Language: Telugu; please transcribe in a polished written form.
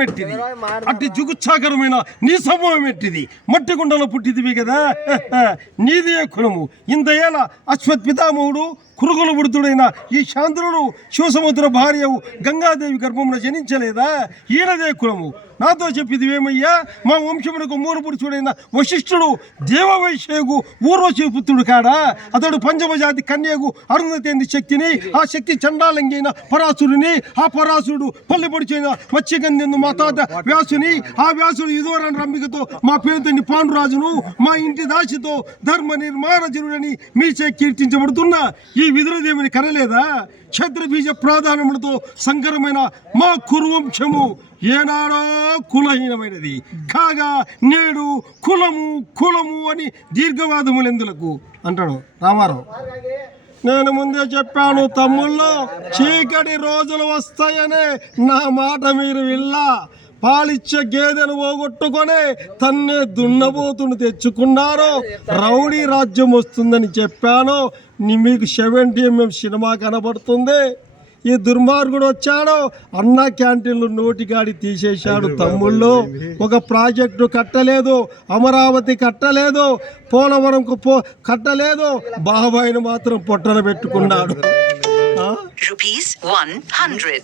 మెట్టిది అట్టి జుగుచ్చాకరమైన నీ సమూహం ఎట్టిది మట్టి గుండలో పుట్టిదివి కదా నీదే కులము ఇంతేళ అశ్వత్ పితామహుడు కురుగుల వృద్ధుడైన ఈ శాంతుడు శివసముద్ర భార్యవు గంగాదేవి గర్భమున జనించలేదా ఈయనదే కులము నాతో చెప్పిది ఏమయ్యా మా వంశమునకు మూలపురుషుడైన వశిష్ఠుడు దేవవైశ్యకు ఊర్వశి పుత్రుడు కాడా అతడు పంచమజాతి కన్యకు అరుంధతేంది శక్తిని ఆ శక్తి చండాలంగైన పరాశుడిని ఆ పరాశుడు పల్లె పొడిచైన మత్స్యగంధెందు మా తాత వ్యాసుని ఆ వ్యాసుడు ఇదోరని రంబికతో మా పేరుతండి పాండురాజును మా ఇంటి దాసితో ధర్మ నిర్మాణ జనుడని మీచే కీర్తించబడుతున్న ఈ విదురదేవుని కనలేదా క్షత్రబీజ ప్రాధాన్యములతో సంకరమైన మా కురువంశము ఏనాడో కులహీనమైనది కాగా నేడు కులము కులము అని దీర్ఘవాదములెందులకు అంటాడు రామారావు. నేను ముందే చెప్పాను తమ్ముళ్ళు చీకటి రోజులు వస్తాయనే నా మాట మీరు విల్లా పాలిచ్చే గేదెను పోగొట్టుకొని తన్నే దున్నబోతును తెచ్చుకున్నారో రౌడీ రాజ్యం వస్తుందని చెప్పాను. మీకు 70mm సినిమా కనబడుతుంది. ఈ దుర్మార్గుడు వచ్చాడు అన్న క్యాంటీన్లు నోటిగాడి తీసేశాడు తమ్ముళ్ళు. ఒక ప్రాజెక్టు కట్టలేదు, అమరావతి కట్టలేదు, పోలవరంకు కట్టలేదు, బాబాయిని మాత్రం పొట్టన పెట్టుకున్నాడు. ₹100